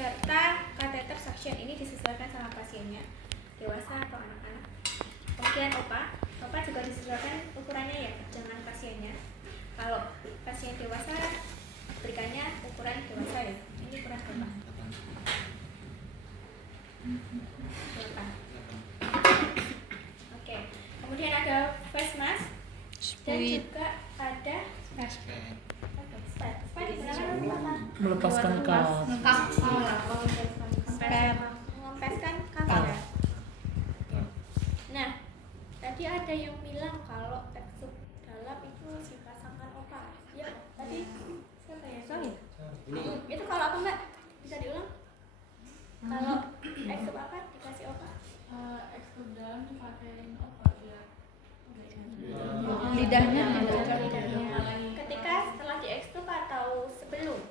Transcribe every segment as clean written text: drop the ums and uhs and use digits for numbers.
serta kateter suction ini disesuaikan sama pasiennya, dewasa atau anak-anak. Kemudian OPA juga disesuaikan ukurannya ya dengan pasiennya. Kalau pasien dewasa berikannya ukuran dewasa ya. Ini ukuran berapa? 8. Oke. Kemudian ada face mask dan juga ada melepaskan kaf. Mengempeskan kaf ya. Nah, tadi ada yang bilang kalau tekstur dalam itu dipasangkan OPA. Ya, tadi siapa ya? Sorry. Itu kalau apa Mbak? Bisa diulang? Kalau ekstub apa dikasih OPA? Ekstub dalam dipakein OPA biar Lidahnya Ketika setelah diekstub atau sebelum?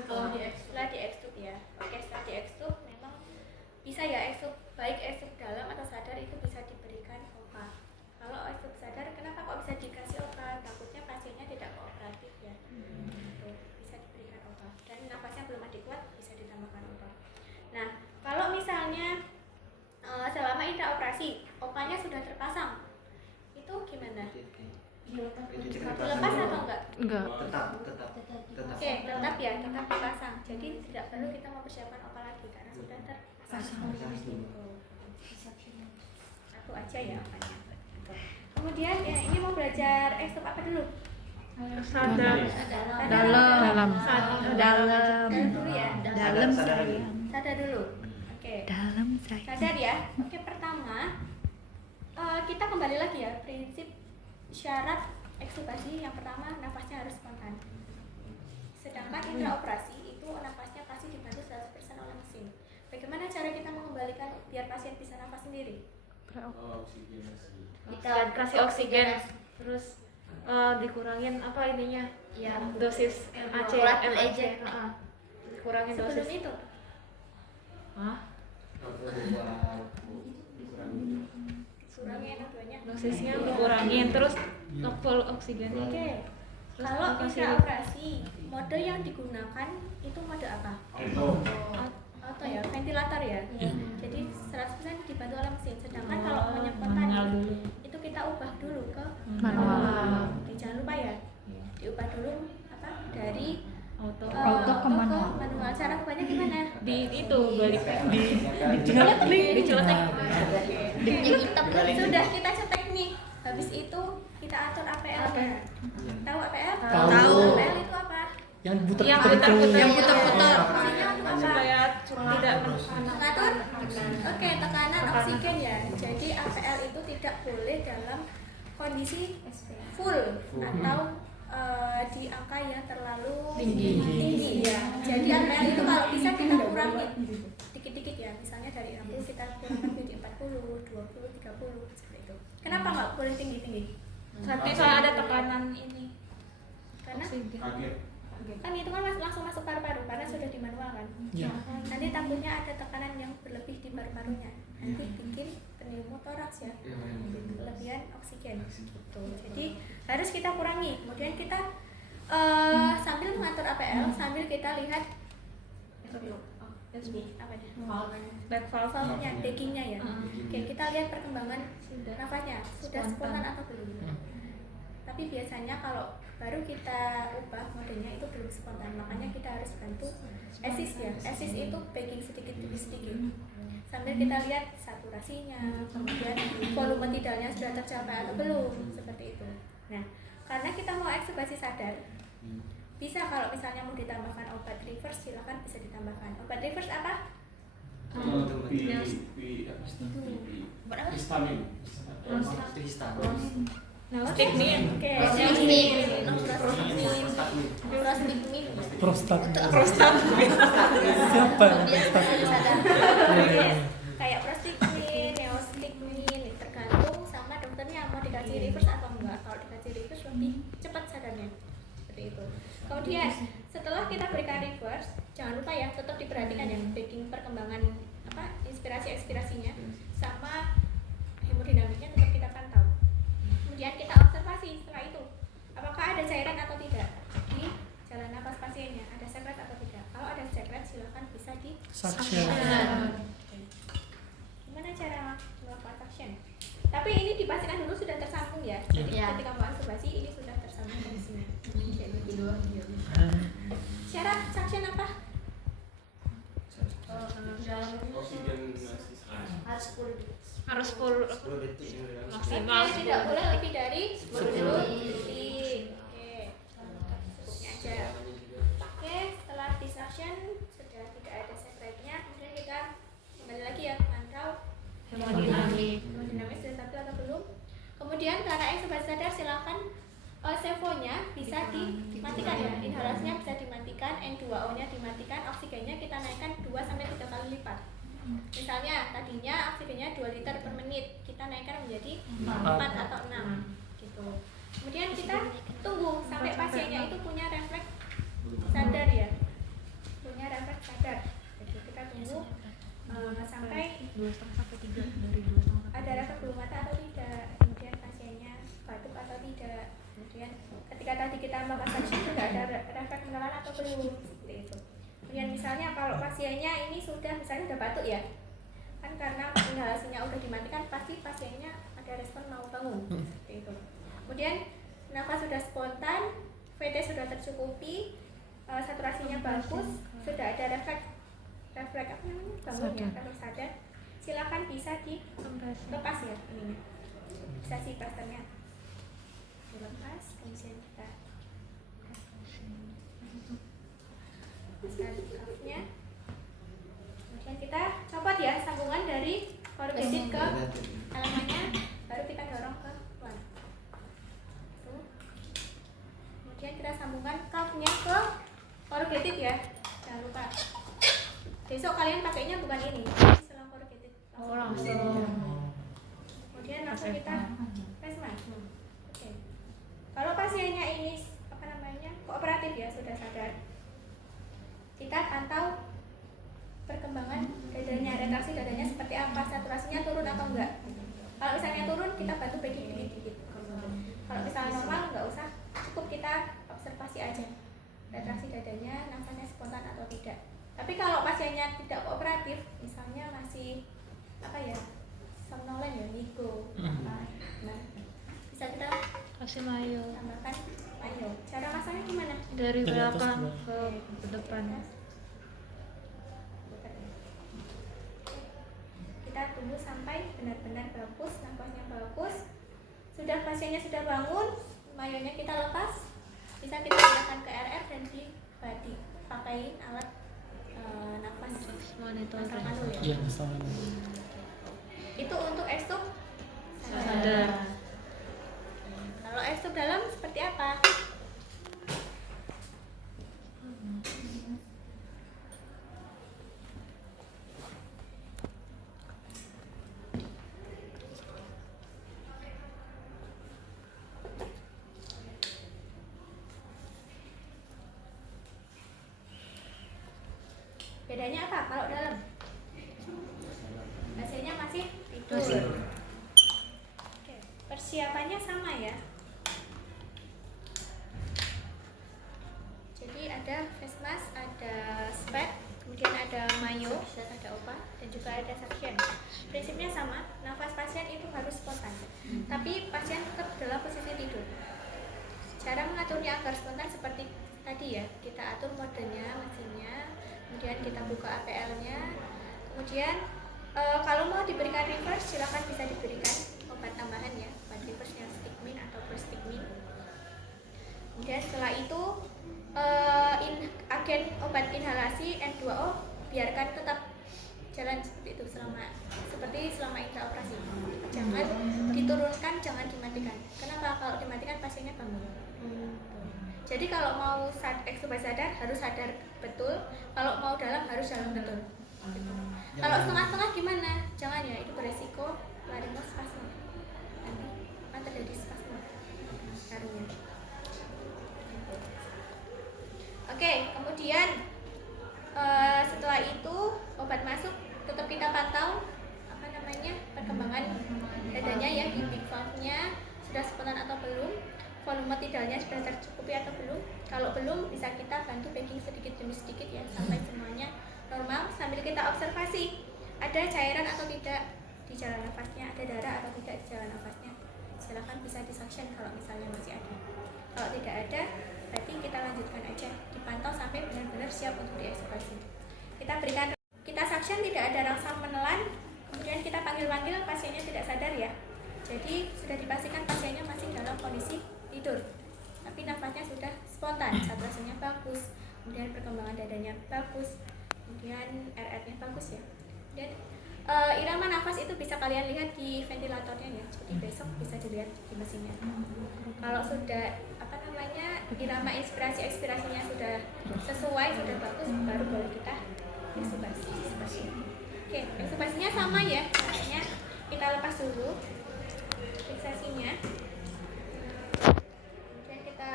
setelah diekstub ya. Oke, setelah diekstub memang bisa ya ekstub, baik ekstub dalam atau sadar itu bisa diberikan OPA. Kalau ekstub sadar, kenapa kok bisa dikasih OPA? Takutnya pasiennya tidak kooperatif ya. Itu bisa diberikan OPA. Dan nafasnya belum adekuat, bisa ditambahkan OPA. Nah, kalau misalnya selama intraoperasi OPA-nya sudah terpasang, itu gimana? Dilepas atau enggak? Enggak. Tetap. Oke, tetap ya, tetap dipasang. Jadi tidak perlu kita mempersiapkan OPA lagi karena sudah terpasang. Satu aja ya OPA-nya. Kemudian ya ini mau belajar ekstub apa dulu? sadar Dalam Dulu ya. dalam sayang. Sadar dulu. Oke. Dalam sayang. Sadar ya. Oke, pertama kita kembali lagi ya prinsip syarat ekstubasi. Yang pertama nafasnya harus spontan. Sedangkan intraoperasi itu nafasnya pasti dibantu 100% oleh mesin. Bagaimana cara kita mengembalikan biar pasien bisa nafas sendiri? kita kasih oksigen terus dikurangin apa ininya Ya, dosis MAC dikurangin sebelum dosis itu kurangin dua-duanya. dosisnya dikurangin terus full oksigen. Oke. Terus Kalau kasih intraoperasi, mode yang digunakan itu mode apa? Auto ya, ventilator ya. Jadi 100% dibantu oleh mesin. Sedangkan kalau menyemprotkan manual dulu. itu kita ubah dulu ke Manual. Jangan lupa ya. Diubah dulu apa? Dari auto Auto ke manual. Cara ubahnya gimana? di itu balik Diceletek. Sudah kita cetek nih. Habis itu kita atur APL-nya. Tahu APL? Tahu. APL itu apa? Yang yang putar-putar itu. putar-putar Fungsinya untuk apa? supaya tidak Mengatur oke tekanan oksigen ya. Jadi APL itu tidak boleh dalam kondisi full atau di angka yang terlalu tinggi ya. Jadi APL itu kalau bisa kita kurangi dikit-dikit ya. Misalnya dari 60 kita kurangkan jadi 40, 20, 30 seperti itu. Kenapa nggak boleh tinggi-tinggi? nanti soal ada tekanan ini Karena oksigen. kan itu kan langsung masuk paru-paru karena sudah dimanual kan. Ya. Nanti takutnya ada tekanan yang berlebih di paru-parunya, nanti bikin pneumotoraks ya, kelebihan oksigen gitu. Jadi harus kita kurangi. Kemudian kita sambil mengatur APL, sambil kita lihat apa nih? Back valve Valve-nya, baggingnya ya. Oke, kita lihat perkembangan nafasnya sudah spontan atau belum. Tapi biasanya kalau baru kita ubah modenya itu belum spontan, makanya kita harus bantu assist ya. Assist itu bagging sedikit demi sedikit. Sambil kita lihat saturasinya, kemudian volume tidalnya sudah tercapai atau belum, seperti itu. Nah, karena kita mau ekstubasi sadar, bisa kalau misalnya mau ditambahkan obat reverse, silakan bisa ditambahkan. Obat reverse apa? Stigmin. Oke, Prostat. prostat Siapa yang prostat? kayak prostigmin, neostigmin, tergantung sama dokternya mau dikasih reverse atau enggak. Kalau dikasih reverse lebih cepat sadarnya, seperti itu. Kemudian setelah kita berikan reverse, jangan lupa ya tetap diperhatikan ya bagging perkembangan apa inspirasi ekspirasinya sama hemodinamiknya tetap kita pantau. Kemudian kita observasi setelah itu apakah ada cairan atau tidak di jalan nafas pasiennya, ada sekret atau tidak. Kalau ada sekret silahkan bisa Suction. Gimana cara melakukan suction? Tapi ini dipastikan dulu sudah tersambung ya. Jadi Iya. ketika masturbasi ini sudah tersambung dari sini. Ah, Syarat suction apa? Harus full maksimal. Oke, tidak boleh lebih dari 10 detik. Oke, cukupnya aja. Oke, setelah di suction sudah tidak ada sekretarisnya, kemudian kita kembali lagi ya memantau Hemodinamik. hemodinamik sudah stabil atau belum. Kemudian karena yang sobat sadar silakan servonya bisa dimatikan ya, inhalasinya bisa dimatikan, N2O-nya dimatikan, oksigennya kita naikkan 2-3 kali lipat. Misalnya tadinya oksigennya 2 liter per menit, kita naikkan menjadi 4 atau 6 gitu. Kemudian kita tunggu sampai pasiennya itu punya refleks sadar ya, punya refleks sadar. Jadi kita tunggu sampai 2,5 sampai 3 dari 2,5 ada refleks bulu mata atau tidak, kemudian pasiennya batuk atau tidak, kemudian ketika tadi kita melakukan suction sudah ada refleks menelan atau belum, seperti itu. Kemudian misalnya kalau pasiennya ini sudah misalnya sudah batuk ya, kan karena inhalasinya udah dimatikan pasti pasiennya ada respon mau bangun, seperti itu. Kemudian nafas sudah spontan, VT sudah tercukupi, saturasinya bagus, sudah ada refleks apa namanya bangun ya, refleks sadar, silakan bisa dilepas ya ininya, bisa si plasternya dilepas, kemudian kita cuffnya, kemudian kita copot ya sambungan dari corrugated ke elemennya, baru kita dorong ke luar. Tuh. Kemudian kita sambungkan cuffnya ke corrugated ya, jangan lupa. Besok kalian pakainya bukan ini, selang corrugated. langsung. Kemudian langsung kita resman. Oke. Kalau pasiennya ini apa namanya kooperatif ya, sudah sadar, kita pantau perkembangan dadanya, retraksi dadanya seperti apa, saturasinya turun atau enggak. Kalau misalnya turun, kita bantu packing dikit-dikit. Kalau misalnya normal, enggak usah, cukup kita observasi aja retraksi dadanya, nafasnya spontan atau tidak. Tapi kalau pasiennya tidak kooperatif, misalnya masih apa ya, somnolen ya, nigo, nah bisa kita Kasih mayo tambahkan mayo. Cara masaknya gimana? dari Dari atas belakang ke ke depan. Kita tunggu sampai benar-benar bagus, nafasnya bagus. Sudah pasiennya sudah bangun, mayonya kita lepas, bisa kita gunakan ke RR dan di body pakai alat nafas Monitor nasal kanul ya. Iya, misalnya. Itu untuk S-tube sadar. Kalau S-tube dalam seperti apa? Bedanya apa kalau dalam? Pasiennya masih tidur. Oke, persiapannya sama ya. Jadi ada face mask, ada spad, kemudian ada mayo, ada opa, dan juga ada suction. Prinsipnya sama, nafas pasien itu harus spontan, tapi pasien tetap dalam posisi tidur. Cara mengaturnya agar spontan seperti tadi ya, kita atur modenya, mesinnya, kemudian kita buka APL-nya, kemudian kalau mau diberikan reverse silakan bisa diberikan obat tambahan ya, obat reverse yang stigmin atau prostigmin. Kemudian setelah itu agen obat inhalasi N2O biarkan tetap jalan seperti itu selama intraoperasi. Jangan diturunkan, jangan dimatikan. Kenapa? Kalau dimatikan pasiennya bangun. Jadi kalau mau ekstubasi sadar harus sadar betul, kalau mau dalam harus dalam betul. Gitu. Kalau setengah-setengah gimana? Jangan ya, itu beresiko laringo spasme. Nanti terjadi spasme karunya. Oke, kemudian setelah itu obat masuk tetap kita pantau apa namanya perkembangan dadanya ya, di big valve-nya sudah spontan atau belum, volume tidalnya sudah tercukupi atau belum. Kalau belum bisa kita bantu packing sedikit demi sedikit ya sampai semuanya normal, sambil kita kita observasi ada cairan atau tidak di jalan nafasnya, ada darah atau tidak di jalan nafasnya, silakan bisa disuction kalau misalnya masih ada. Kalau tidak ada, berarti kita lanjutkan aja, dipantau sampai benar-benar siap untuk diekspirasi. Kita suction, tidak ada rasa menelan, kemudian kita panggil-panggil, pasiennya tidak sadar ya. Jadi sudah dipastikan pasiennya masih dalam kondisi tidur, tapi nafasnya sudah spontan, saturasinya bagus, kemudian perkembangan dadanya bagus, kemudian RR-nya bagus ya. Dan irama nafas itu bisa kalian lihat di ventilatornya ya, jadi besok bisa dilihat di mesinnya. Kalau sudah irama inspirasi ekspirasinya sudah sesuai, sudah bagus, baru boleh kita ekspirasi. Oke, ekspirasinya sama ya, caranya kita lepas dulu fiksasinya, kemudian kita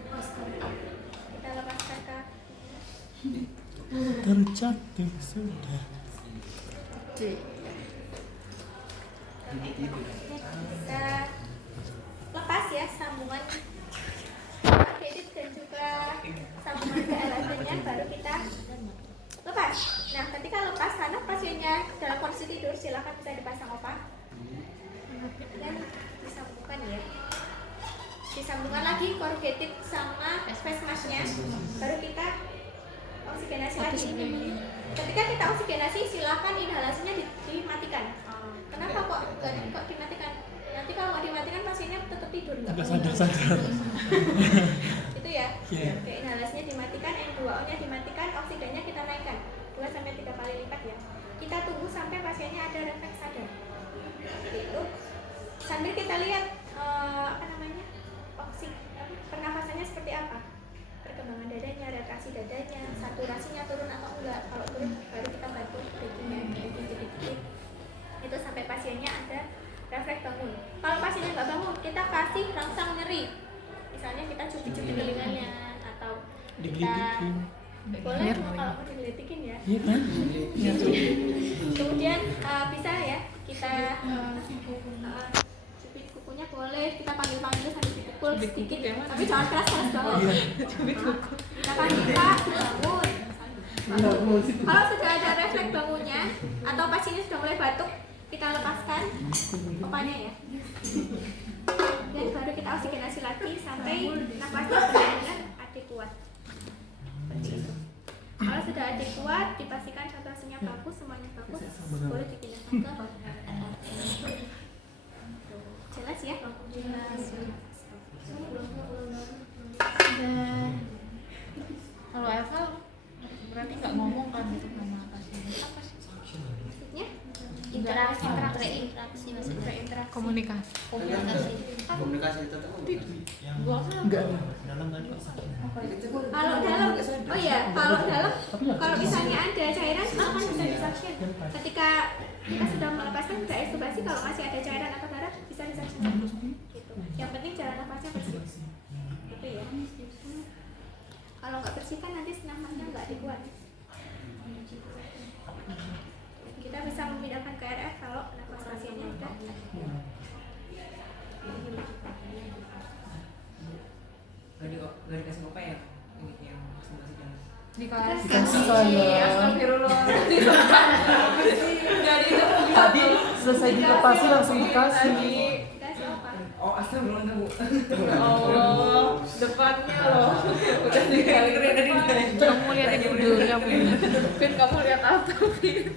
lepaskan terjatuh sudah. Kita lepas ya sambungan kredit dan juga sambungan KLAD-nya, baru kita lepas. Nah, ketika lepas, karena pasiennya dalam kondisi tidur, silakan bisa dipasang opak dan disambungkan ya. Disambungkan lagi corrugated sama face mask-nya, baru kita oksigenasi lagi. Ketika kita oksigenasi, silakan inhalasinya dimatikan. Kenapa kok dimatikan? Nanti kalau nggak dimatikan pasiennya tetap tidur, nggak sadar. Itu ya. Yeah. Oke, inhalasinya dimatikan, N2O-nya dimatikan, oksigennya kita naikkan 2-3 kali lipat ya. Kita tunggu sampai pasiennya ada refleks sadar. Itu sambil kita lihat pernafasannya seperti apa, perkembangan dadanya, reaksi dadanya, saturasinya turun atau enggak. Kalau turun baru kita bantu breathing-nya, dikit-dikit itu sampai pasiennya ada refleks bangun. Kalau pasiennya nggak bangun, kita kasih rangsang nyeri, misalnya kita cubit-cubit telinganya atau kita boleh kalau mau digelitikin ya. Iya kan? Kemudian bisa ya kita cubit kukunya, boleh kita panggil-panggil sambil dipukul sedikit, tapi jangan keras banget. Kita panggil Pak bangun. Kalau sudah ada refleks bangunnya atau pasiennya sudah mulai batuk, kita lepaskan opanya ya, dan baru kita oksigenasi lagi sampai nafasnya benar-benar adekuat. Kalau sudah adekuat, dipastikan saturasinya bagus, semuanya bagus, boleh dipindahkan ke jelas ya. Kalau Eval berarti nggak ngomong kan gitu sama pasiennya? Maksudnya Interaksi berinteraksi. komunikasi. Komunikasi tetap Enggak. Dalam tadi Kalau dalam, oh ya, kalau misalnya ada cairan, silakan bisa disuction. Ketika kita sudah melepaskan, sudah ekstubasi, kalau masih ada cairan atau darah, bisa disuction. Gitu. Yang penting jalan nafasnya bersih. Gitu ya. Kalau nggak bersih kan nanti nafasnya nggak dikuat. Kita bisa memindahkan ke RF kalau nafas pasiennya udah. Gak dikasih apa ya? Ini yang presentasikan. Dikasih. Astagfirullah. tadi selesai dilepasi langsung dikasih. Dikasih apa? Oh, astagfirullah tahu. Allah, depannya loh. Udah dikali dari Kamu lihat ini dulu, kamu. Fit, kamu lihat apa, Fit?